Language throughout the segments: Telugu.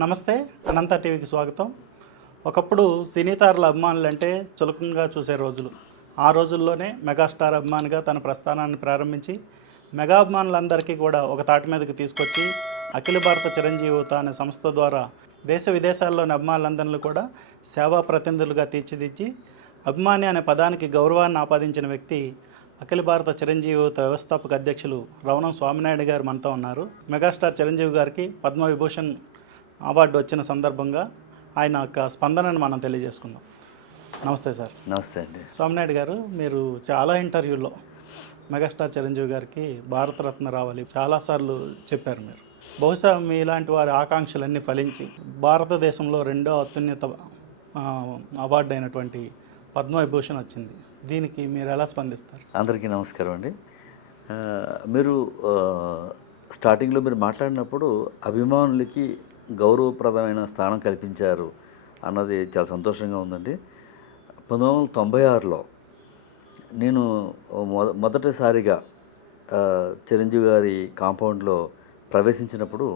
నమస్తే, అనంత టీవీకి స్వాగతం. ఒకప్పుడు సినీ తారల అభిమానులు అంటే చులకంగా చూసే రోజులు. ఆ రోజుల్లోనే మెగాస్టార్ అభిమానిగా తన ప్రస్థానాన్ని ప్రారంభించి మెగా అభిమానులందరికీ కూడా ఒక తాటి మీదకి తీసుకొచ్చి అఖిల భారత చిరంజీవి యువత అనే సంస్థ ద్వారా దేశ విదేశాల్లోని అభిమానులందరినీ కూడా సేవా ప్రతినిధులుగా తీర్చిదిద్ది అభిమాని అనే పదానికి గౌరవాన్ని ఆపాదించిన వ్యక్తి అఖిల భారత చిరంజీవి యువత వ్యవస్థాపక అధ్యక్షులు రవణం స్వామినాయుడు గారు మనతో ఉన్నారు. మెగాస్టార్ చిరంజీవి గారికి పద్మవిభూషణ్ అవార్డు వచ్చిన సందర్భంగా ఆయన యొక్క స్పందనను మనం తెలియజేసుకుందాం. నమస్తే సార్. నమస్తే అండి. స్వామినాయుడు గారు, మీరు చాలా ఇంటర్వ్యూల్లో మెగాస్టార్ చిరంజీవి గారికి భారతరత్న రావాలి చాలాసార్లు చెప్పారు. మీరు బహుశా మీలాంటి వారి ఆకాంక్షలన్నీ ఫలించి భారతదేశంలో రెండో అత్యున్నత అవార్డు అయినటువంటి పద్మవిభూషణ్ వచ్చింది. దీనికి మీరు ఎలా స్పందిస్తారు? అందరికీ నమస్కారం అండి. మీరు స్టార్టింగ్లో మీరు మాట్లాడినప్పుడు అభిమానులకి గౌరవప్రదమైన స్థానం కల్పించారు అన్నది చాలా సంతోషంగా ఉందండి. 1996లో నేను మొదటిసారిగా చిరంజీవి గారి కాంపౌండ్లో ప్రవేశించినప్పుడు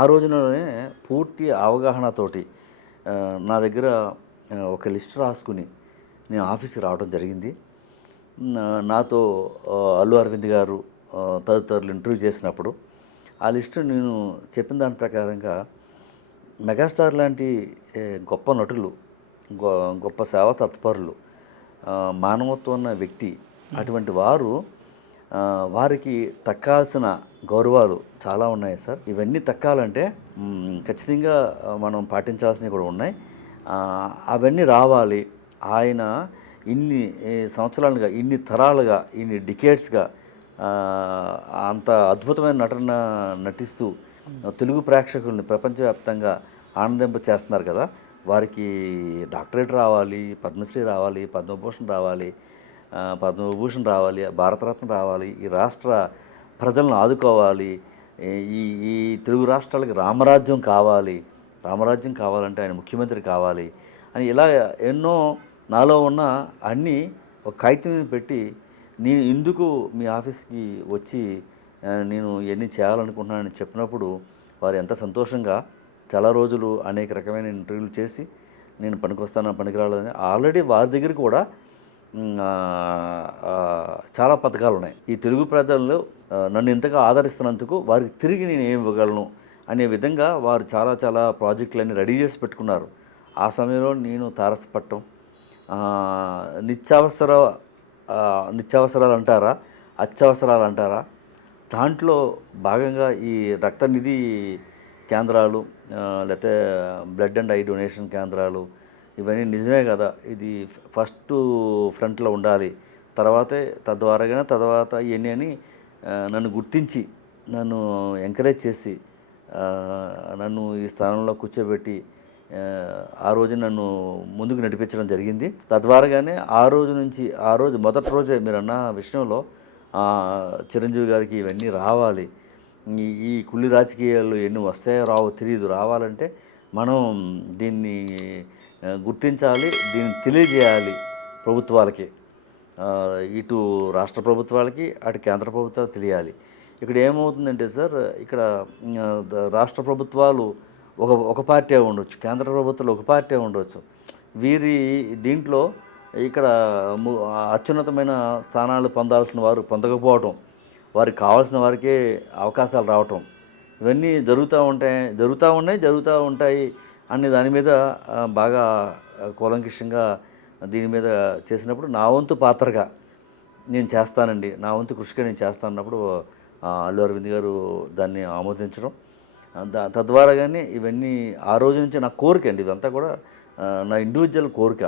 ఆ రోజుననే పూర్తి అవగాహనతోటి నా దగ్గర ఒక లిస్ట్ రాసుకుని నేను ఆఫీస్కి రావడం జరిగింది. నాతో అల్లు అరవింద్ గారు తదితరులు ఇంటర్వ్యూ చేసినప్పుడు ఆ లిస్ట్ నేను చెప్పిన దాని ప్రకారంగా మెగాస్టార్ లాంటి గొప్ప నటులు, గొప్ప సేవా తత్పరులు, మానవత్వం ఉన్న వ్యక్తి, అటువంటి వారికి దక్కాల్సిన గౌరవాలు చాలా ఉన్నాయి సార్. ఇవన్నీ దక్కాలంటే ఖచ్చితంగా మనం పాటించాల్సినవి కూడా ఉన్నాయి. అవన్నీ రావాలి. ఆయన ఇన్ని సంవత్సరాలుగా, ఇన్ని తరాలుగా, ఇన్ని డికేట్స్గా అంత అద్భుతమైన నటన నటిస్తూ తెలుగు ప్రేక్షకుల్ని ప్రపంచవ్యాప్తంగా ఆనందింప చేస్తున్నారు కదా. వారికి డాక్టరేట్ రావాలి, పద్మశ్రీ రావాలి, పద్మవిభూషణ్ రావాలి, భారతరత్న రావాలి, ఈ రాష్ట్ర ప్రజలను ఆదుకోవాలి, ఈ తెలుగు రాష్ట్రాలకి రామరాజ్యం కావాలంటే ఆయన ముఖ్యమంత్రి కావాలి అని ఇలా ఎన్నో నాలో ఉన్న అన్నీ ఒక కాగితం మీద పెట్టి నేను ఎందుకు మీ ఆఫీస్కి వచ్చి నేను ఇవన్నీ చేయాలనుకుంటున్నానని చెప్పినప్పుడు వారు ఎంత సంతోషంగా చాలా రోజులు అనేక రకమైన ఇంటర్వ్యూలు చేసి నేను పనికిరాలని ఆల్రెడీ వారి దగ్గర కూడా చాలా పథకాలు ఉన్నాయి. ఈ తెలుగు ప్రజల్లో నన్ను ఇంతగా ఆదరిస్తున్నందుకు వారికి తిరిగి నేను ఏమి ఇవ్వగలను అనే విధంగా వారు చాలా ప్రాజెక్టులన్నీ రెడీ చేసి పెట్టుకున్నారు. ఆ సమయంలో నేను తారసపట్టం, నిత్యావసరాలు అంటారా, అత్యవసరాలు అంటారా, దాంట్లో భాగంగా ఈ రక్తనిధి కేంద్రాలు, లేకపోతే బ్లడ్ అండ్ ఐ డొనేషన్ కేంద్రాలు, ఇవన్నీ నిజమే కదా, ఇది ఫస్ట్ ఫ్రంట్లో ఉండాలి, తర్వాత ఇవన్నీ అని నన్ను గుర్తించి, నన్ను ఎంకరేజ్ చేసి, నన్ను ఈ స్థానంలో కూర్చోబెట్టి ఆ రోజు నన్ను ముందుకు నడిపించడం జరిగింది. తద్వారాగానే ఆ రోజు మొదటి రోజే మీరు అన్న విషయంలో చిరంజీవి గారికి ఇవన్నీ రావాలి, ఈ కుళ్ళి రాజకీయాలు ఎన్ని వస్తాయో రావో తెలియదు, రావాలంటే మనం దీన్ని గుర్తించాలి, దీన్ని తెలియజేయాలి ప్రభుత్వాలకి, ఇటు రాష్ట్ర ప్రభుత్వాలకి అటు కేంద్ర ప్రభుత్వాలు తెలియాలి. ఇక్కడ ఏమవుతుందంటే సార్, ఇక్కడ రాష్ట్ర ప్రభుత్వాలు ఒక పార్టీ ఉండొచ్చు, కేంద్ర ప్రభుత్వంలో ఒక పార్టీ ఉండొచ్చు. దీంట్లో ఇక్కడ అత్యున్నతమైన స్థానాలు పొందాల్సిన వారు పొందకపోవటం, వారికి కావాల్సిన వారికే అవకాశాలు రావటం, ఇవన్నీ జరుగుతూ ఉంటాయి అనే దాని మీద బాగా కూలంకషంగా దీని మీద చేసినప్పుడు నా వంతు పాత్రగా నేను చేస్తానండి, నా వంతు కృషిగా నేను చేస్తానన్నప్పుడు అల్లు అరవింద్ గారు దాన్ని ఆమోదించడం, తద్వారాగానే ఇవన్నీ ఆ రోజు నుంచి నా కోరిక అండి. ఇదంతా కూడా నా ఇండివిజువల్ కోరిక,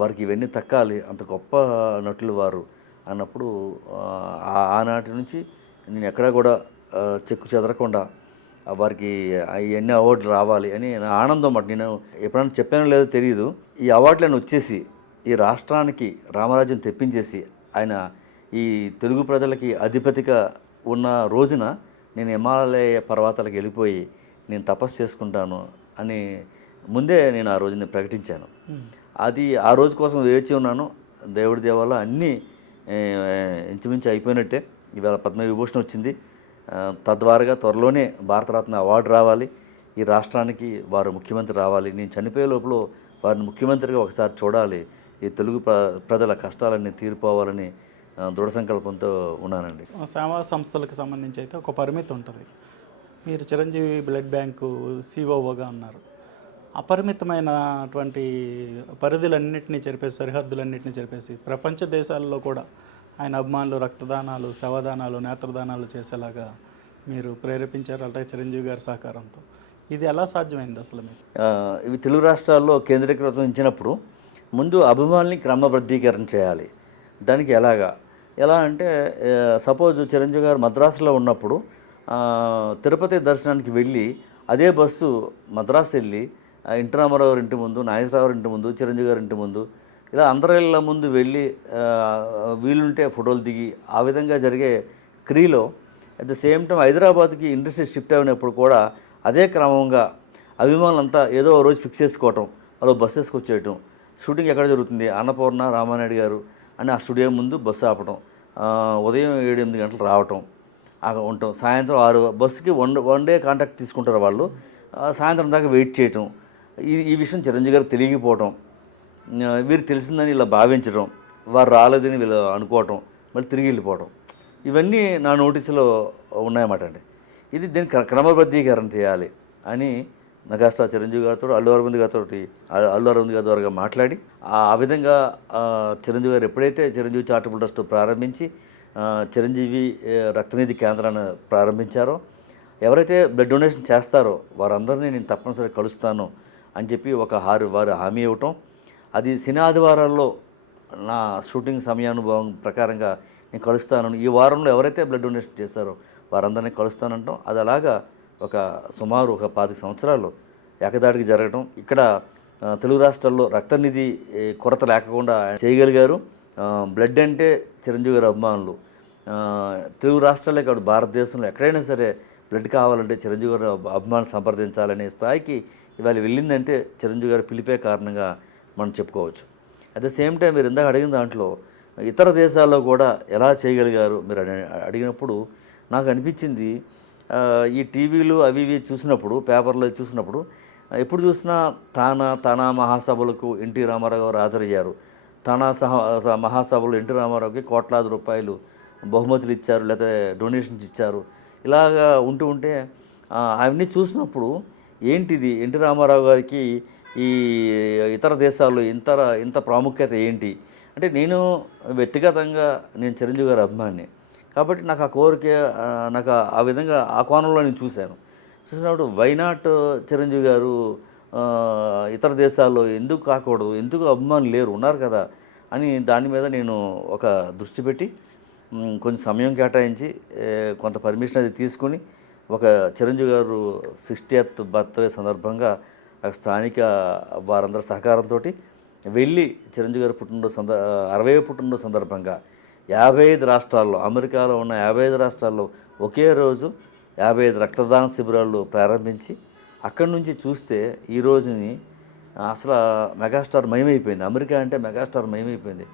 వారికి ఇవన్నీ తక్కాలి, అంత గొప్ప నటులు వారు అన్నప్పుడు ఆనాటి నుంచి నేను ఎక్కడా కూడా చెక్కు చెదరకుండా వారికి ఇవన్నీ అవార్డులు రావాలి అని నా ఆనందం. అన్నమాట. నేను ఎప్పుడైనా చెప్పానో లేదో తెలియదు, ఈ అవార్డులను వచ్చేసి ఈ రాష్ట్రానికి రామరాజ్యం తెప్పించేసి ఆయన ఈ తెలుగు ప్రజలకి అధిపతిగా ఉన్న రోజున నేను హిమాలయ పర్వతాలకు వెళ్ళిపోయి నేను తపస్సు చేసుకుంటాను అని ముందే నేను ఆ రోజుని ప్రకటించాను. అది ఆ రోజు కోసం వేచి ఉన్నాను. దేవుడి దేవాల అన్నీ ఇంచుమించు అయిపోయినట్టే. ఇవాళ పద్మవిభూషణ్ వచ్చింది. తద్వారాగా త్వరలోనే భారతరత్న అవార్డు రావాలి, ఈ రాష్ట్రానికి వారు ముఖ్యమంత్రి రావాలి, నేను చనిపోయే లోపల వారిని ముఖ్యమంత్రిగా ఒకసారి చూడాలి, ఈ తెలుగు ప్రజల కష్టాలన్నీ తీరిపోవాలని దృఢ సంకల్పంతో ఉన్నానండి. సేవా సంస్థలకు సంబంధించి అయితే ఒక పరిమితి ఉంటుంది. మీరు చిరంజీవి బ్లడ్ బ్యాంకు సిఓఓగా ఉన్నారు. అపరిమితమైనటువంటి పరిధులన్నింటినీ చెరిపేసి, సరిహద్దులన్నింటినీ చెరిపేసి ప్రపంచ దేశాల్లో కూడా ఆయన అభిమానులు రక్తదానాలు, శవదానాలు, నేత్రదానాలు చేసేలాగా మీరు ప్రేరేపించారు, అలాగే చిరంజీవి గారి సహకారంతో. ఇది ఎలా సాధ్యమైంది అసలు మీకు? ఇవి తెలుగు రాష్ట్రాల్లో కేంద్రీకృతం ఇచ్చినప్పుడు ముందు అభిమానుల్ని క్రమబద్ధీకరణ చేయాలి. దానికి ఎలా అంటే సపోజ్ చిరంజీవి గారు మద్రాసులో ఉన్నప్పుడు తిరుపతి దర్శనానికి వెళ్ళి అదే బస్సు మద్రాసు వెళ్ళి ఎన్టీ రామారావు ఇంటి ముందు, నాగేశ్వరరావు ఇంటి ముందు, చిరంజీవి గారి ఇంటి ముందు ఇలా అందరి ఇళ్ళ ముందు వెళ్ళి వీలుంటే ఫోటోలు దిగి ఆ విధంగా జరిగే క్రియలో అట్ ద సేమ్ టైం హైదరాబాద్కి ఇండస్ట్రీ షిఫ్ట్ అయినప్పుడు కూడా అదే క్రమంగా అభిమానులంతా ఏదో ఓ రోజు ఫిక్స్ చేసుకోవటం, అలా బస్సు వేసుకొచ్చేయటం. షూటింగ్ ఎక్కడ జరుగుతుంది, అన్నపూర్ణ రామానాయుడు గారు అని ఆ స్టూడియో ముందు బస్సు ఆపటం, ఉదయం 7-8 గంటలు రావటం, ఉంటాం, సాయంత్రం 6 బస్సుకి వన్ డే కాంటాక్ట్ తీసుకుంటారు వాళ్ళు, సాయంత్రం దాకా వెయిట్ చేయటం. ఈ విషయం చిరంజీవి గారికి తెలియకపోవటం, వీరు తెలిసిందని ఇలా భావించడం, వారు రాలేదని వీళ్ళు అనుకోవటం, మళ్ళీ తిరిగి వెళ్ళిపోవటం, ఇవన్నీ నా నోటీసులో ఉన్నాయన్నమాట అండి. ఇది దీనికి క్రమబద్ధీకరణ చేయాలి అని మెగాస్టార్ చిరంజీవి గారితో అల్లు అరవింద్ గారి ద్వారా మాట్లాడి ఆ విధంగా చిరంజీవి గారు ఎప్పుడైతే చిరంజీవి చారిటబుల్ ట్రస్ట్ ప్రారంభించి చిరంజీవి రక్తనిధి కేంద్రాన్ని ప్రారంభించారో, ఎవరైతే బ్లడ్ డొనేషన్ చేస్తారో వారందరినీ నేను తప్పనిసరిగా కలుస్తాను అని చెప్పి వారు హామీ ఇవ్వటం, అది శని ఆదివారాల్లో నా షూటింగ్ సమయానుభవం ప్రకారంగా నేను కలుస్తాను, ఈ వారంలో ఎవరైతే బ్లడ్ డొనేషన్ చేస్తారో వారందరినీ కలుస్తానంటాం. అది అలాగా సుమారు 25 సంవత్సరాలు ఏకదాటికి జరగడం. ఇక్కడ తెలుగు రాష్ట్రాల్లో రక్తనిధి కొరత లేకుండా చేయగలిగారు. బ్లడ్ అంటే చిరంజీవి గారి అభిమానులు తెలుగు రాష్ట్రాలే కాదు భారతదేశంలో ఎక్కడైనా సరే బ్లడ్ కావాలంటే చిరంజీవి గారి అభిమానులు సంప్రదించాలనే స్థాయికి ఇవాళ వెళ్ళిందంటే చిరంజీవి గారి పిలిపే కారణంగా మనం చెప్పుకోవచ్చు. అట్ ద సేమ్ టైం మీరు ఇందాక అడిగిన దాంట్లో ఇతర దేశాల్లో కూడా ఎలా చేయగలిగారు మీరు అడిగినప్పుడు నాకు అనిపించింది, ఈ టీవీలు అవి ఇవి చూసినప్పుడు, పేపర్లో చూసినప్పుడు ఎప్పుడు చూసినా తానా మహాసభలకు ఎన్టీ రామారావు గారు హాజరయ్యారు, మహాసభలు ఎన్టీ రామారావుకి కోట్లాది రూపాయలు బహుమతులు ఇచ్చారు, లేదా డొనేషన్స్ ఇచ్చారు, ఇలాగా ఉంటే అవన్నీ చూసినప్పుడు ఏంటిది ఎన్టీ రామారావు గారికి ఈ ఇతర దేశాల్లో ఇంత ప్రాముఖ్యత ఏంటి అంటే, నేను వ్యక్తిగతంగా నేను చిరంజీవి గారి అభిమాని కాబట్టి నాకు ఆ కోరిక, నాకు ఆ విధంగా ఆ కోణంలో నేను చూసినప్పుడు వైనాట్ చిరంజీవి గారు ఇతర దేశాల్లో ఎందుకు కాకూడదు, ఎందుకు అభిమానులు లేరు, ఉన్నారు కదా అని దాని మీద నేను ఒక దృష్టి పెట్టి కొంచెం సమయం కేటాయించి కొంత పర్మిషన్ అది తీసుకొని ఒక చిరంజీవి గారు 60th బర్త్డే సందర్భంగా స్థానిక వారందరి సహకారంతో వెళ్ళి చిరంజీవి గారు 60వ పుట్టినరోజు సందర్భంగా 55 రాష్ట్రాల్లో, అమెరికాలో ఉన్న 55 రాష్ట్రాల్లో ఒకే రోజు 55 రక్తదాన శిబిరాలు ప్రారంభించి అక్కడి నుంచి చూస్తే ఈ రోజుని అసలు మెగాస్టార్ మయమైపోయింది. అమెరికా అంటే మెగాస్టార్ మయమైపోయింది.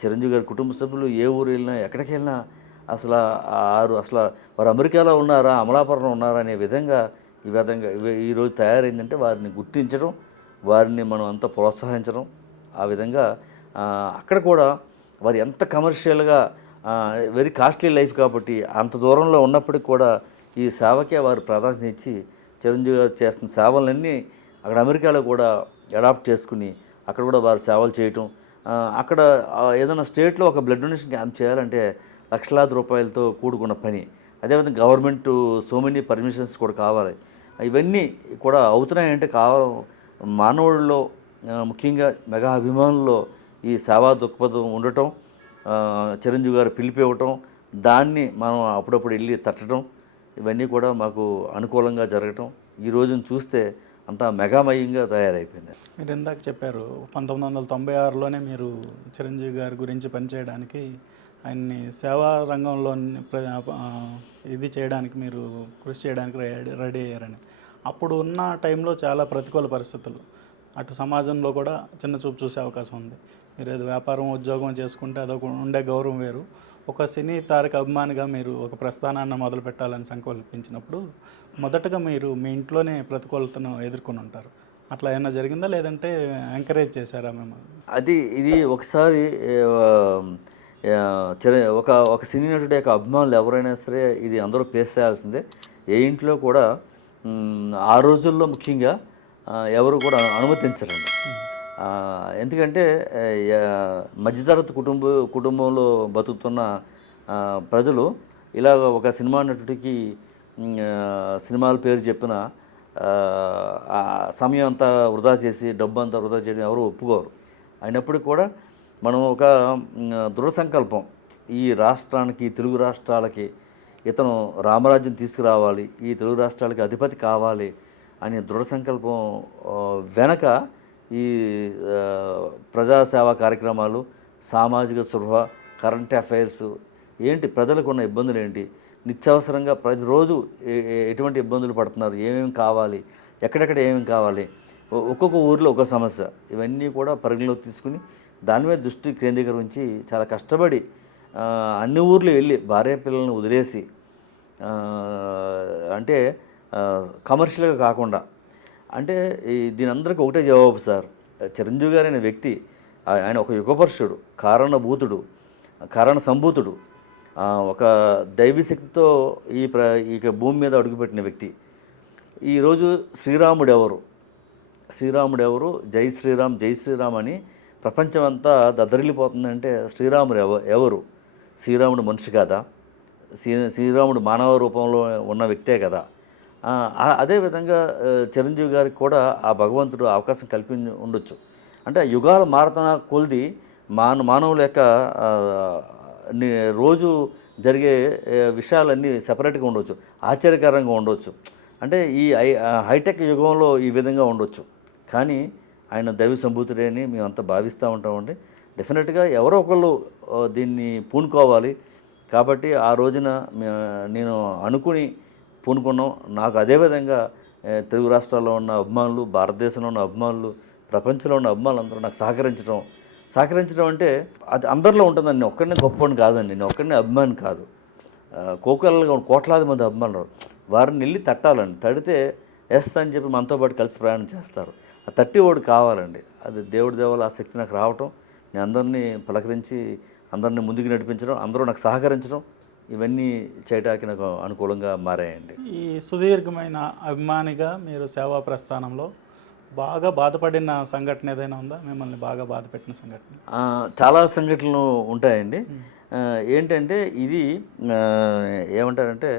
చిరంజీవి గారి కుటుంబ సభ్యులు ఏ ఊరు వెళ్ళినా ఎక్కడికి వెళ్ళినా అసలు వారు అమెరికాలో ఉన్నారా, అమలాపురంలో ఉన్నారా అనే విధంగా ఈరోజు తయారైందంటే వారిని గుర్తించడం, వారిని మనం అంతా ప్రోత్సహించడం. ఆ విధంగా అక్కడ కూడా వారు ఎంత కమర్షియల్గా వెరీ కాస్ట్లీ లైఫ్ కాబట్టి అంత దూరంలో ఉన్నప్పటికీ కూడా ఈ సేవకే వారు ప్రాధాన్యత ఇచ్చి చిరంజీవి గారు చేస్తున్న సేవలన్నీ అక్కడ అమెరికాలో కూడా అడాప్ట్ చేసుకుని అక్కడ కూడా వారు సేవలు చేయటం. అక్కడ ఏదైనా స్టేట్లో ఒక బ్లడ్ డొనేషన్ క్యాంప్ చేయాలంటే లక్షలాది రూపాయలతో కూడుకున్న పని. అదేవిధంగా గవర్నమెంట్ సో మెనీ పర్మిషన్స్ కూడా కావాలి. ఇవన్నీ కూడా అవుతున్నాయంటే మానవుల్లో ముఖ్యంగా మెగా అభిమానుల్లో ఈ సేవా దృక్పథం ఉండటం, చిరంజీవి గారు పిలిపివ్వటం, దాన్ని మనం అప్పుడప్పుడు వెళ్ళి తట్టడం, ఇవన్నీ కూడా మాకు అనుకూలంగా జరగటం ఈ రోజును చూస్తే అంతా మెగామయంగా తయారైపోయింది. మీరు ఇందాక చెప్పారు 1996లోనే మీరు చిరంజీవి గారి గురించి పనిచేయడానికి, ఆయన్ని సేవా రంగంలో ఇది చేయడానికి మీరు కృషి చేయడానికి రెడీ అయ్యారని. అప్పుడు ఉన్న టైంలో చాలా ప్రతికూల పరిస్థితులు, అటు సమాజంలో కూడా చిన్న చూపు చూసే అవకాశం ఉంది. మీరు ఏదో వ్యాపారం ఉద్యోగం చేసుకుంటే అదొక ఉండే గౌరవం వేరు. ఒక సినీ తారక అభిమానిగా మీరు ఒక ప్రస్థానాన్ని మొదలు పెట్టాలని సంకల్పించినప్పుడు మొదటగా మీరు మీ ఇంట్లోనే ప్రతికూలతను ఎదుర్కొని ఉంటారు. అట్లా ఏమైనా జరిగిందా, లేదంటే ఎంకరేజ్ చేశారా మిమ్మల్ని? ఇది ఒకసారి ఒక ఒక సినీ నటుడి యొక్క అభిమానులు ఎవరైనా సరే ఇది అందరూ ఫేస్ చేయాల్సిందే. ఏ ఇంట్లో కూడా ఆ రోజుల్లో ముఖ్యంగా ఎవరు కూడా అనుమతించరండి. ఎందుకంటే మధ్యతరగతి కుటుంబంలో బతుకుతున్న ప్రజలు ఇలాగ ఒక సినిమా నటుడికి సినిమాల పేరు చెప్పిన సమయం అంతా వృధా చేసి డబ్బు అంతా వృధా చేయడం ఎవరు ఒప్పుకోరు. అయినప్పటికీ కూడా మనం ఒక దృఢ సంకల్పం, ఈ రాష్ట్రానికి, తెలుగు రాష్ట్రాలకి ఇతను రామరాజ్యం తీసుకురావాలి, ఈ తెలుగు రాష్ట్రాలకి అధిపతి కావాలి అనే దృఢ సంకల్పం వెనక ఈ ప్రజాసేవా కార్యక్రమాలు, సామాజిక స్పృహ, కరెంట్ అఫైర్స్ ఏంటి, ప్రజలకు ఉన్న ఇబ్బందులు ఏంటి, నిత్యావసరంగా ప్రతిరోజు ఎటువంటి ఇబ్బందులు పడుతున్నారు, ఏమేమి కావాలి, ఎక్కడెక్కడ ఏమేమి కావాలి, ఒక్కొక్క ఊరిలో ఒక్కొక్క సమస్య, ఇవన్నీ కూడా పరిగణలోకి తీసుకుని దాని మీద దృష్టి కేంద్రీకరించి చాలా కష్టపడి అన్ని ఊర్లు వెళ్ళి భార్య పిల్లల్ని వదిలేసి, అంటే కమర్షియల్గా కాకుండా, అంటే దీని అందరికీ ఒకటే జవాబు సార్. చిరంజీవి గారు అనే వ్యక్తి ఆయన ఒక యుగపరుషుడు, కారణభూతుడు, కారణ సంభూతుడు, ఒక దైవశక్తితో ఈ భూమి మీద అడుగుపెట్టిన వ్యక్తి. ఈరోజు శ్రీరాముడు ఎవరు, జై శ్రీరామ్ జై శ్రీరామ్ అని ప్రపంచమంతా దద్దరిల్లిపోతుందంటే శ్రీరాముడు ఎవరు? శ్రీరాముడు మనిషి కాదా? శ్రీరాముడు మానవ రూపంలో ఉన్న వ్యక్తే కదా. అదేవిధంగా చిరంజీవి గారికి కూడా ఆ భగవంతుడు అవకాశం కల్పించి ఉండొచ్చు. అంటే యుగాలు మారుతున్న కొలిది మానవుల యొక్క రోజు జరిగే విషయాలన్నీ సెపరేట్గా ఉండవచ్చు, ఆశ్చర్యకరంగా ఉండవచ్చు. అంటే ఈ హైటెక్ యుగంలో ఈ విధంగా ఉండొచ్చు. కానీ ఆయన దైవ సంభూతుడే అని మేమంతా భావిస్తూ ఉంటామండి. డెఫినెట్గా ఎవరో ఒకళ్ళు దీన్ని పూనుకోవాలి. కాబట్టి ఆ రోజున నేను అనుకుని పూనుకున్నాం. నాకు అదేవిధంగా తెలుగు రాష్ట్రాల్లో ఉన్న అభిమానులు, భారతదేశంలో ఉన్న అభిమానులు, ప్రపంచంలో ఉన్న అభిమానులు అందరూ నాకు సహకరించడం అంటే అది అందరిలో ఉంటుందండి. నేను ఒక్కడినే గొప్పని కాదండి, నేను ఒక్కడినే అభిమాని కాదు. కోట్లాది మంది అభిమానులు, వారిని వెళ్ళి తట్టాలండి. తడితే ఎస్ అని చెప్పి మనతో పాటు కలిసి ప్రయాణం చేస్తారు. ఆ తట్టివాడు కావాలండి. అది దేవుడి దేవాల ఆ శక్తి నాకు రావటం, నేను అందరినీ పలకరించి అందరినీ ముందుకు నడిపించడం, అందరూ నాకు సహకరించడం, ఇవన్నీ చేయడానికి నాకు అనుకూలంగా మారాయండి. ఈ సుదీర్ఘమైన అభిమానిగా మీరు సేవా ప్రస్థానంలో బాగా బాధపడిన సంఘటన ఏదైనా ఉందా? మిమ్మల్ని బాగా బాధపెట్టిన సంఘటన? చాలా సంఘటనలు ఉంటాయండి. ఏంటంటే ఇది ఏమంటారంటే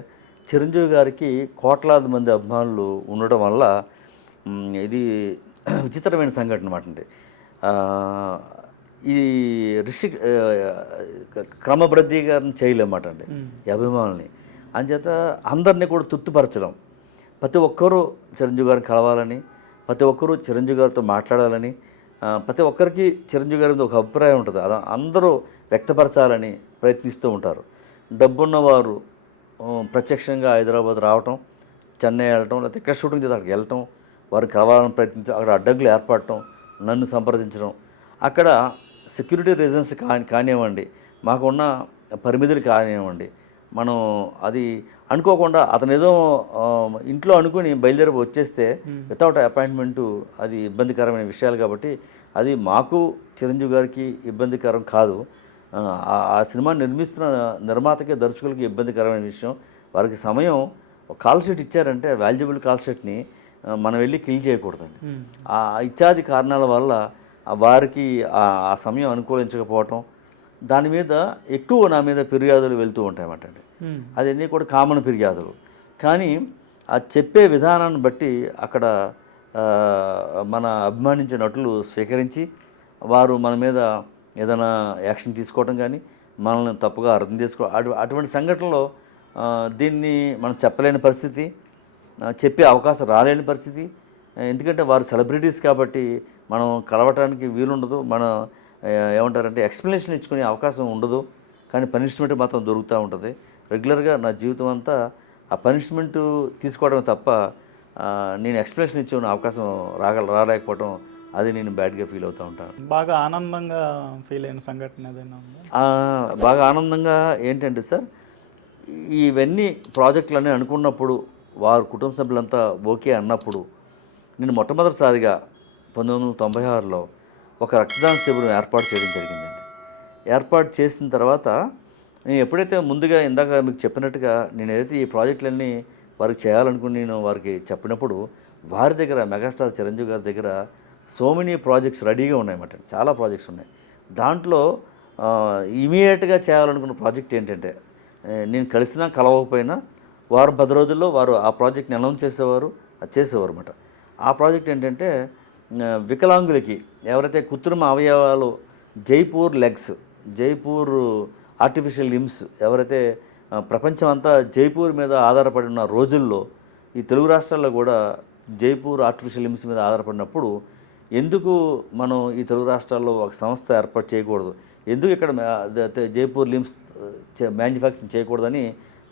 చిరంజీవి గారికి కోట్లాది మంది అభిమానులు ఉండడం వల్ల ఇది విచిత్రమైన సంఘటన అన్నమాట అండి. ఈ క్రమబద్ధీకరణ చేయలేమాట అండి ఈ అభిమానుల్ని. అంచేత అందరినీ కూడా తృప్తిపరచడం, ప్రతి ఒక్కరూ చిరంజీవి గారిని కలవాలని, ప్రతి ఒక్కరూ చిరంజీవి గారితో మాట్లాడాలని, ప్రతి ఒక్కరికి చిరంజీవి గారి మీద ఒక అభిప్రాయం ఉంటుంది, అలా అందరూ వ్యక్తపరచాలని ప్రయత్నిస్తూ ఉంటారు. డబ్బున్నవారు ప్రత్యక్షంగా హైదరాబాద్ రావటం, చెన్నై వెళ్ళటం, లేకపోతే ఎక్కడ షూటింగ్ చేస్తే అక్కడికి వెళ్ళటం, వారిని కలవాలని ప్రయత్నించడం, అక్కడ అడ్డంకులు ఏర్పడటం, నన్ను సంప్రదించడం, అక్కడ సెక్యూరిటీ రీజన్స్ కానివ్వండి, మాకున్న పరిమితులు కానివ్వండి, మనం అది అనుకోకుండా అతను ఏదో ఇంట్లో అనుకుని బయలుదేరి వచ్చేస్తే వితౌట్ అపాయింట్మెంటు అది ఇబ్బందికరమైన విషయాలు. కాబట్టి అది మాకు చిరంజీవి గారికి ఇబ్బందికరం కాదు, ఆ సినిమా నిర్మిస్తున్న నిర్మాతకి, దర్శకులకి ఇబ్బందికరమైన విషయం. వారికి సమయం కాల్ షీట్ ఇచ్చారంటే వాల్యుబుల్ కాల్ షీట్ని మనం వెళ్ళి కిల్ చేయకూడదండి. ఆ ఇత్యాది కారణాల వల్ల వారికి ఆ సమయం అనుకూలించకపోవటం, దాని మీద ఎక్కువ నా మీద ఫిర్యాదులు వెళ్తూ ఉంటాయన్నమాట అండి. అదన్నీ కూడా కామన్ ఫిర్యాదులు. కానీ ఆ చెప్పే విధానాన్ని బట్టి అక్కడ మన అభిమానించే నటులు స్వీకరించి వారు మన మీద ఏదైనా యాక్షన్ తీసుకోవడం కానీ, మనల్ని తప్పుగా అర్థం అటువంటి సంఘటనలో దీన్ని మనం చెప్పలేని పరిస్థితి, చెప్పే అవకాశం రాలేని పరిస్థితి. ఎందుకంటే వారు సెలబ్రిటీస్ కాబట్టి మనం కలవటానికి వీలుండదు, మనం ఏమంటారంటే ఎక్స్ప్లెనేషన్ ఇచ్చుకునే అవకాశం ఉండదు. కానీ పనిష్మెంట్ మాత్రం దొరుకుతూ ఉంటుంది. రెగ్యులర్గా నా జీవితం అంతా ఆ పనిష్మెంటు తీసుకోవడం తప్ప నేను ఎక్స్ప్లెనేషన్ ఇచ్చే అవకాశం రాలేకపోవడం అది నేను బ్యాడ్గా ఫీల్ అవుతూ ఉంటాను. బాగా ఆనందంగా ఫీల్ అయిన సంఘటన ఏదైనా ఉందా? బాగా ఆనందంగా ఏంటంటే సార్, ఇవన్నీ ప్రాజెక్టులన్నీ అనుకున్నప్పుడు వారు కుటుంబ సభ్యులంతా ఓకే అన్నప్పుడు నేను మొట్టమొదటిసారిగా 1996లో ఒక రక్తదాన శిబిరం ఏర్పాటు చేయడం జరిగిందండి. ఏర్పాటు చేసిన తర్వాత నేను ఎప్పుడైతే ముందుగా ఇందాక మీకు చెప్పినట్టుగా నేను ఏదైతే ఈ ప్రాజెక్టులన్నీ వారికి చేయాలనుకుని నేను వారికి చెప్పినప్పుడు వారి దగ్గర మెగాస్టార్ చిరంజీవి గారి దగ్గర సో మెనీ ప్రాజెక్ట్స్ రెడీగా ఉన్నాయన్నమాట. చాలా ప్రాజెక్ట్స్ ఉన్నాయి. దాంట్లో ఇమీడియట్గా చేయాలనుకున్న ప్రాజెక్ట్ ఏంటంటే నేను కలిసినా కలవకపోయినా వారం 10 రోజుల్లో వారు ఆ ప్రాజెక్ట్ని అనౌన్స్ చేసేవారు, అది చేసేవారు అన్నమాట. ఆ ప్రాజెక్ట్ ఏంటంటే వికలాంగులకి ఎవరైతే కృత్రిమ అవయవాలు Jaipur legs, Jaipur artificial limbs ఎవరైతే ప్రపంచం అంతా జైపూర్ మీద ఆధారపడి ఉన్న రోజుల్లో ఈ తెలుగు రాష్ట్రాల్లో కూడా జైపూర్ ఆర్టిఫిషియల్ లిమ్స్ మీద ఆధారపడినప్పుడు ఎందుకు మనం ఈ తెలుగు రాష్ట్రాల్లో ఒక సంస్థ ఏర్పాటు చేయకూడదు, ఎందుకు ఇక్కడ జైపూర్ లిమ్స్ మ్యానుఫ్యాక్చరింగ్ చేయకూడదని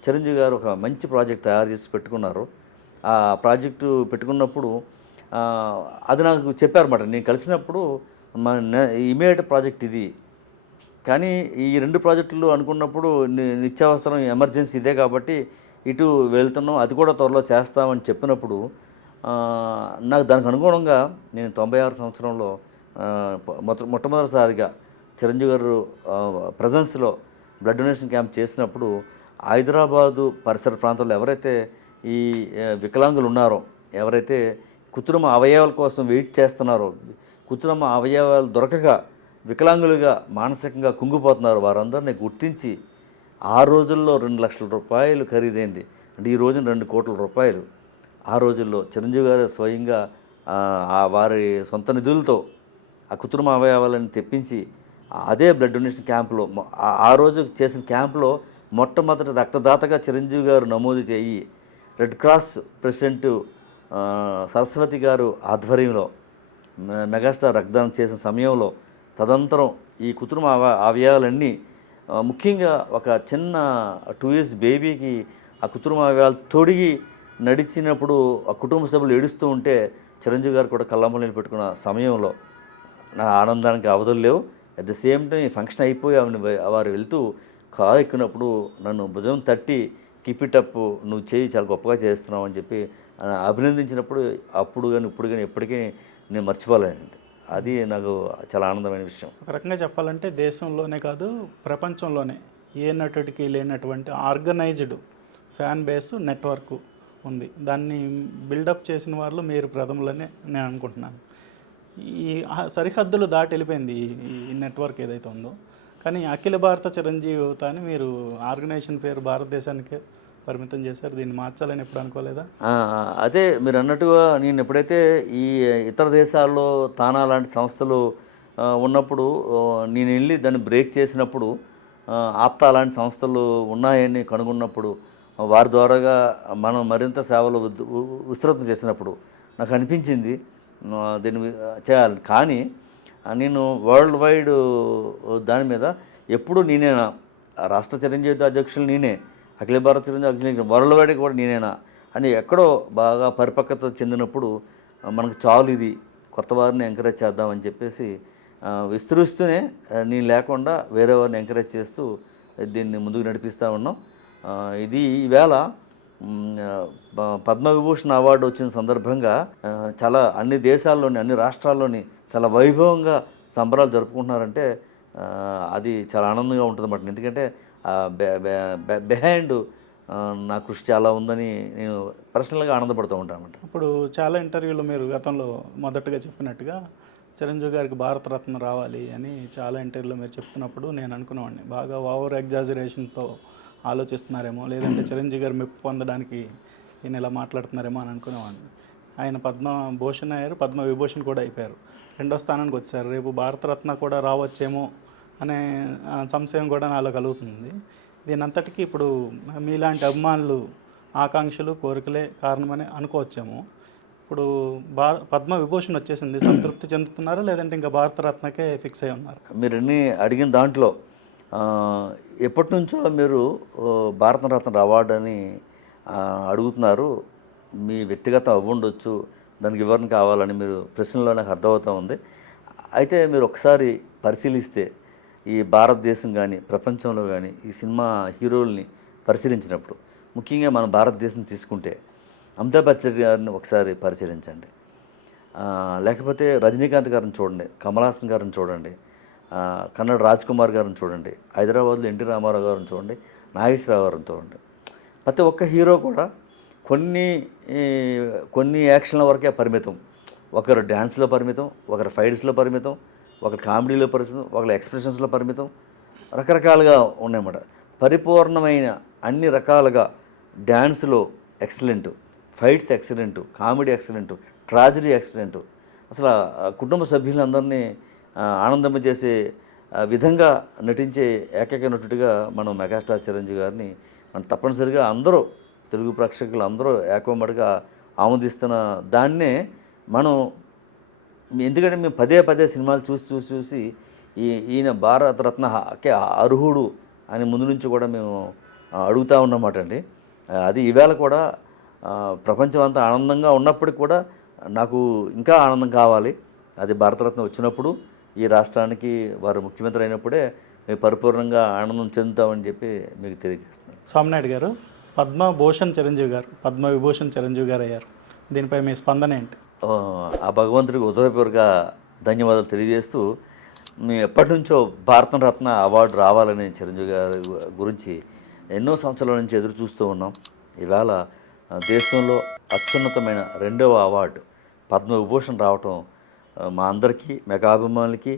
చిరంజీవి గారు ఒక మంచి ప్రాజెక్ట్ తయారు చేసి పెట్టుకున్నారు. ఆ ప్రాజెక్టు పెట్టుకున్నప్పుడు అది నాకు చెప్పారన్నమాట. నేను కలిసినప్పుడు ఇమీడియట్ ప్రాజెక్ట్ ఇది, కానీ ఈ 2 ప్రాజెక్టులు అనుకున్నప్పుడు నిత్యావసరం ఎమర్జెన్సీ ఇదే కాబట్టి ఇటు వెళ్తున్నాం, అది కూడా త్వరలో చేస్తామని చెప్పినప్పుడు నాకు దానికి అనుగుణంగా నేను 96 సంవత్సరంలో మొట్టమొదటిసారిగా చిరంజీవి గారు ప్రజెన్స్లో బ్లడ్ డొనేషన్ క్యాంప్ చేసినప్పుడు హైదరాబాదు పరిసర ప్రాంతాల్లో ఎవరైతే ఈ వికలాంగులు ఉన్నారో, ఎవరైతే కృత్రిమ అవయవాల కోసం వెయిట్ చేస్తున్నారో, కృత్రిమ అవయవాలు దొరకక వికలాంగులుగా మానసికంగా కుంగిపోతున్నారు, వారందరినీ గుర్తించి ఆ రోజుల్లో 2 లక్షల రూపాయలు ఖరీదైంది, అంటే ఈ రోజున 2 కోట్ల రూపాయలు ఆ రోజుల్లో చిరంజీవి గారు స్వయంగా వారి సొంత నిధులతో ఆ కృత్రిమ అవయవాలను తెప్పించి అదే బ్లడ్ డొనేషన్ క్యాంపులో ఆ రోజు చేసిన క్యాంపులో మొట్టమొదటి రక్తదాతగా చిరంజీవి గారు నమోదు చేయి రెడ్ క్రాస్ ప్రెసిడెంట్ సరస్వతి గారు ఆధ్వర్యంలో మెగాస్టార్ రక్తదానం చేసిన సమయంలో తదనంతరం ఈ కృత్రిమ అవయవాలన్నీ ముఖ్యంగా ఒక చిన్న 2 years బేబీకి ఆ కృత్రిమ అవయవాలు తొడిగి నడిచినప్పుడు ఆ కుటుంబ సభ్యులు ఏడుస్తూ ఉంటే చిరంజీవి గారు కూడా కళ్ళమ్మలు పెట్టుకున్న సమయంలో నా ఆనందానికి అవధులు లేవు. అట్ ద సేమ్ టైం ఈ ఫంక్షన్ అయిపోయి వారు వెళ్తూ కారు ఎక్కినప్పుడు నన్ను భుజం తట్టి కీప్ ఇట్ అప్, నువ్వు చేయి చాలా గొప్పగా చేస్తున్నావు అని చెప్పి అభినందించినప్పుడు అప్పుడు కానీ ఇప్పుడు కానీ ఎప్పటికీ నేను మర్చిపోలేనండి. అది నాకు చాలా ఆనందమైన విషయం. ఒక రకంగా చెప్పాలంటే దేశంలోనే కాదు ప్రపంచంలోనే ఏ నటుడికి లేనటువంటి ఆర్గనైజ్డ్ ఫ్యాన్ బేస్ నెట్వర్క్ ఉంది. దాన్ని బిల్డప్ చేసిన వాళ్ళు మీరు ప్రథములని నేను అనుకుంటున్నాను. ఈ సరిహద్దులు దాటి వెళ్ళిపోయింది ఈ నెట్వర్క్ ఏదైతే ఉందో. కానీ అఖిల భారత చిరంజీవి యువత అని మీరు ఆర్గనైజేషన్ పేరు భారతదేశానికి పరిమితం చేశారు. దీన్ని మార్చాలని ఎప్పుడు అనుకోలేదా? అదే మీరు అన్నట్టుగా నేను ఎప్పుడైతే ఈ ఇతర దేశాల్లో తానా లాంటి సంస్థలు ఉన్నప్పుడు నేను వెళ్ళి దాన్ని బ్రేక్ చేసినప్పుడు, ఆప్తా లాంటి సంస్థలు ఉన్నాయని కనుగొన్నప్పుడు వారి ద్వారాగా మనం మరింత సేవలు విస్తృతం చేసినప్పుడు నాకు అనిపించింది దీన్ని చేయాలి. కానీ నేను వరల్డ్ వైడ్ దాని మీద ఎప్పుడు నేనేనా రాష్ట్ర చిరంజీవి అధ్యక్షులు, నేనే అఖిల భారత చిరంజీవి అధ్యక్షులు, వరల్డ్ వైడ్ కూడా నేనేనా అని ఎక్కడో బాగా పరిపక్వత చెందినప్పుడు మనకు చాలు, ఇది కొత్త వారిని ఎంకరేజ్ చేద్దామని చెప్పేసి విస్తరిస్తూనే నేను లేకుండా వేరే వారిని ఎంకరేజ్ చేస్తూ దీన్ని ముందుకు నడిపిస్తూ ఉన్నాం. ఇది ఈవేళ పద్మవిభూషణ్ అవార్డు వచ్చిన సందర్భంగా చాలా అన్ని దేశాల్లోని అన్ని రాష్ట్రాల్లోని చాలా వైభవంగా సంబరాలు జరుపుకుంటున్నారంటే అది చాలా ఆనందంగా ఉంటుంది అన్నమాట. ఎందుకంటే బిహైండ్ నా కృషి చాలా ఉందని నేను పర్సనల్గా ఆనందపడుతూ ఉంటాను అన్నమాట. ఇప్పుడు చాలా ఇంటర్వ్యూలో మీరు గతంలో మొదటగా చెప్పినట్టుగా చిరంజీవి గారికి భారతరత్న రావాలి అని చాలా ఇంటర్వ్యూలో మీరు చెప్తున్నప్పుడు నేను అనుకునేవాడిని బాగా ఓవర్ ఎగ్జాజరేషన్తో ఆలోచిస్తున్నారేమో, లేదంటే చిరంజీవి గారు మెప్పు పొందడానికి ఈయన ఇలా మాట్లాడుతున్నారేమో అని అనుకునేవాడిని. ఆయన పద్మభూషణ్ అయ్యారు, పద్మవిభూషణ్ కూడా అయిపోయారు, 2వ స్థానానికి వచ్చారు. రేపు భారతరత్న కూడా రావచ్చేమో అనే సంశయం కూడా నాలో కలుగుతుంది. దీని అంతటికీ ఇప్పుడు మీలాంటి అభిమానులు ఆకాంక్షలు కోరికలే కారణమని అనుకోవచ్చేమో. ఇప్పుడు పద్మవిభూషణ్ వచ్చేసింది, సంతృప్తి చెందుతున్నారా లేదంటే ఇంకా భారతరత్నకే ఫిక్స్ అయి ఉన్నారు? మీరు అన్నీ అడిగిన దాంట్లో ఎప్పటి నుంచో మీరు భారతరత్న అవార్డు అని అడుగుతున్నారు. మీ వ్యక్తిగత అవ్వుండొచ్చు, దానికి వివరణ కావాలని మీరు ప్రశ్నలో నాకు అర్థమవుతూ ఉంది. అయితే మీరు ఒకసారి పరిశీలిస్తే ఈ భారతదేశం కానీ ప్రపంచంలో కానీ ఈ సినిమా హీరోల్ని పరిశీలించినప్పుడు ముఖ్యంగా మన భారతదేశం తీసుకుంటే అమితాబ్ బచ్చన్ గారిని ఒకసారి పరిశీలించండి, లేకపోతే రజనీకాంత్ గారిని చూడండి, కమల్ హాసన్ గారిని చూడండి, కన్నడ రాజ్ కుమార్ గారిని చూడండి, హైదరాబాద్లో ఎన్టీ రామారావు గారిని చూడండి, నాగేశ్వరరావు గారిని చూడండి. ప్రతి ఒక్క హీరో కూడా కొన్ని యాక్షన్ల వరకే పరిమితం. ఒకరు డ్యాన్స్లో పరిమితం, ఒకరు ఫైట్స్లో పరిమితం, ఒకరు కామెడీలో పరిమితం, ఒకరు ఎక్స్ప్రెషన్స్లో పరిమితం, రకరకాలుగా ఉన్నాయన్నమాట. పరిపూర్ణమైన అన్ని రకాలుగా డ్యాన్స్లో excellent, fights excellent, comedy excellent, tragedy excellent, అసలు కుటుంబ సభ్యులందరినీ ఆనందింపజేసే విధంగా నటించే ఏకైక నటుడిగా మనం మెగాస్టార్ చిరంజీవి గారిని మనం తప్పనిసరిగా అందరూ తెలుగు ప్రేక్షకులు అందరూ ఏకమడిగా ఆమోదిస్తున్న దాన్నే మనం, ఎందుకంటే మేము పదే పదే సినిమాలు చూసి ఈయన భారతరత్నకి అర్హుడు అని ముందు నుంచి కూడా మేము అడుగుతూ ఉన్నమాట అండి. అది ఈవేళ కూడా ప్రపంచం అంతా ఆనందంగా ఉన్నప్పటికి కూడా నాకు ఇంకా ఆనందం కావాలి. అది భారతరత్న వచ్చినప్పుడు ఈ రాష్ట్రానికి వారు ముఖ్యమంత్రి అయినప్పుడే మేము పరిపూర్ణంగా ఆనందం చెందుతామని చెప్పి మీకు తెలియజేస్తున్నాను. సోమనాయుడు గారు, పద్మభూషణ్ చిరంజీవి గారు పద్మవిభూషణ్ చిరంజీవి గారు అయ్యారు. దీనిపై మీ స్పందన ఏంటి? ఆ భగవంతుడికి హృదయపూర్వక ధన్యవాదాలు తెలియజేస్తూ, మేము ఎప్పటి నుంచో భారతరత్న అవార్డు రావాలని చిరంజీవి గారి గురించి ఎన్నో సంవత్సరాల నుంచి ఎదురు చూస్తూ ఉన్నాం. ఈవేళ దేశంలో అత్యున్నతమైన 2వ అవార్డు పద్మవిభూషణ్ రావటం మా అందరికీ, మెగా అభిమానులకి,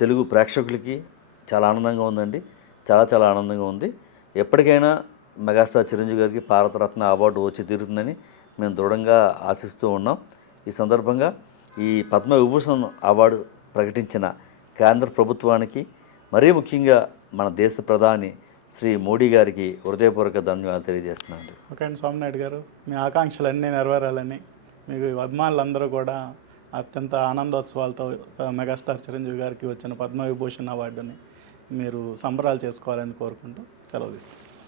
తెలుగు ప్రేక్షకులకి చాలా ఆనందంగా ఉందండి. చాలా ఆనందంగా ఉంది. ఎప్పటికైనా మెగాస్టార్ చిరంజీవి గారికి భారతరత్న అవార్డు వచ్చి తీరుతుందని మేము దృఢంగా ఆశిస్తూ ఉన్నాం. ఈ సందర్భంగా ఈ పద్మవిభూషణ్ అవార్డు ప్రకటించిన కేంద్ర ప్రభుత్వానికి, మరీ ముఖ్యంగా మన దేశ ప్రధాని శ్రీ మోడీ గారికి హృదయపూర్వక ధన్యవాదాలు తెలియజేస్తున్నాను. ఓకే అండి సోమనాయుడు గారు, మీ ఆకాంక్షలన్నీ నెరవేరాలని, మీకు అభిమానులందరూ కూడా అత్యంత ఆనందోత్సవాలతో మెగాస్టార్ చిరంజీవి గారికి వచ్చిన పద్మవిభూషణ్ అవార్డుని మీరు సంబరాలు చేసుకోవాలని కోరుకుంటూ సెలవు తీసుకుంటాం.